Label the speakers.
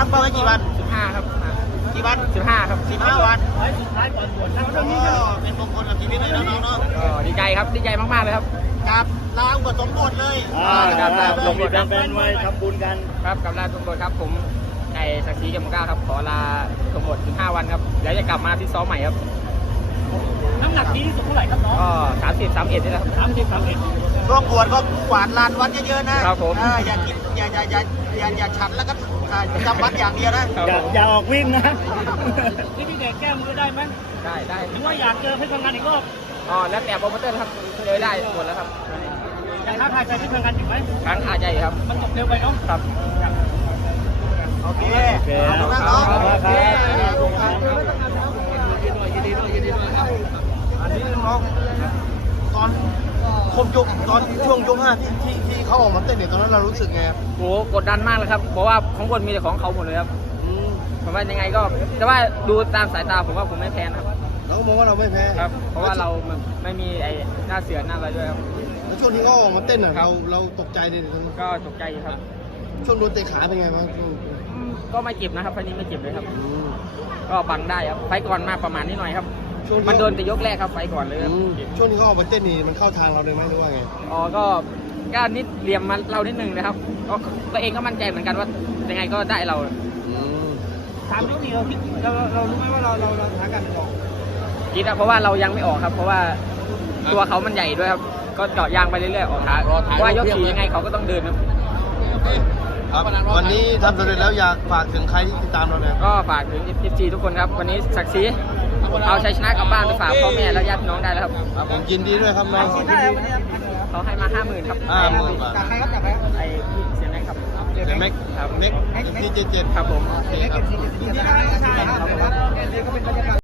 Speaker 1: เป้าไว้กี่วัน
Speaker 2: 15ครับ
Speaker 1: กี่วัน
Speaker 2: 15ครับ
Speaker 1: 15 วัน
Speaker 3: ไว้สุดท้ายก่อนบวชนะ
Speaker 1: ก็เป็นมงคลกับชีวิตเลยนะน้องเนาะ
Speaker 2: ก็ดีใจครับดีใจมากๆเลยครับ
Speaker 1: กับลาอุปสมบทเลย
Speaker 3: ลงแฟนๆไว้ทำบุญกัน
Speaker 2: ครับกับลาสมบทครับผมในศักดิ์ศรีเกมก้าครับขอลาสมบท15 วันครับเดี๋ยวจะกลับมาที่ซ้อมใหม่ครับ
Speaker 3: น้ำหนักดีที่สุดเท่าไหร่ครับน้อง
Speaker 2: ก็30 31นี่แหละครับ
Speaker 3: 30
Speaker 1: ช่วงบวชก็กวาดลานวัดเยอะๆนะครับ
Speaker 2: ผม
Speaker 1: อย่ากินอย่าฉันแล้วก็จำวัดอย่างเดียวนะ
Speaker 3: อย่าออกวิ่งนะนี่พี่เด็กแก้มือได้ไหม
Speaker 2: ได้
Speaker 3: หรือว่าอยากเจอเพชรพังงานอีกรอบ
Speaker 2: อ๋อแล้วแต่โปรโมเตอร์ครับเลยได้หมดแล้วครับ
Speaker 3: อยากท้าทายใจเพชรพังงานอีกไหม
Speaker 2: ครั้งอาใจครับ
Speaker 3: มันจบเร็วไปเนาะ
Speaker 2: ครับ
Speaker 1: โอเคขอบคุณมากน้อง อันนี้น้องตอนคมยกตอนช่วงยกห้าที่เขาออกมาเต้นเนี่ยตอนนั้นเรารู้สึกไงครับ
Speaker 2: โหกดดันมากเลยครับเพราะว่าของบนมีแต่ของเขาหมดเลยครับผมว่ายังไงก็แต่ว่าดูตามสายตาผมว่าผมไม่แพ้นะครับ
Speaker 1: เราก็มองว่าเราไม่แพ้
Speaker 2: ครับ เพราะว่าเราไม่มีไอ้หน้าเสือหน้าอะไรด้วยครับ
Speaker 1: แล้วช่วงที่เขาออกมาเต้นอ่ะเราตกใจเลย
Speaker 2: ก็ตกใจอยู่ครับ
Speaker 1: ช่วงโดนเตะขาเป็นไงบ้าง
Speaker 2: ก็ไม่เจ็บนะครับไฟล์นี้ไม่เจ็บเลยครับ ก็บังได้ครับไฟล์ก่อนมาประมาณนี้หน่อยครับ มันโดนแต่ยกแรกครับไฟล์ก่อนเลยครับ
Speaker 1: ช่วงที่เขาออกมาเต้นนี่มันเข้าทางเราเลยไหมหรือว่าไง
Speaker 2: อ๋อก็นิดเหลี่ยมมาเรานิดนึงนะครับก็ตัวเองก็มั่นใจเหมือนกันว่ายังไงก็ได้เรา
Speaker 3: ถามยกนี้เรารู้ไหมว่าเราท้ากันออก
Speaker 2: คิดนะเพราะว่าเรายังไม่ออกครับ เพราะว่าตัวเขามันใหญ่ด้วยครับ ก็เจาะยางไปเรื่อยๆออกขาเพราะว่ายกสี่ยังไงเขาก็ต้องเดินครับ
Speaker 1: ครับวันนี้ทำสำเร็จแล้วอยากฝากถึงใครที่ติดตามเราเนี่ย
Speaker 2: ก็ฝากถึง FC ทุกคนครับ วันนี้ศักดิ์ศรีเอาชัยชนะกลับบ้านไปฝากพ่อแม่และญาติพี่น้องได้แล้วครับ
Speaker 1: ผมยินดีด้วยครับน้อง
Speaker 2: เขาให้มา 50,000 ครับ
Speaker 1: 50,000 บาท
Speaker 2: จากใครครับจากใครครับไอ้พี่เสียแม็กครับ
Speaker 1: เดี๋ยวแม็ก
Speaker 2: ครับ
Speaker 1: เม็กที่77
Speaker 2: ครับผม
Speaker 1: โอเคครับ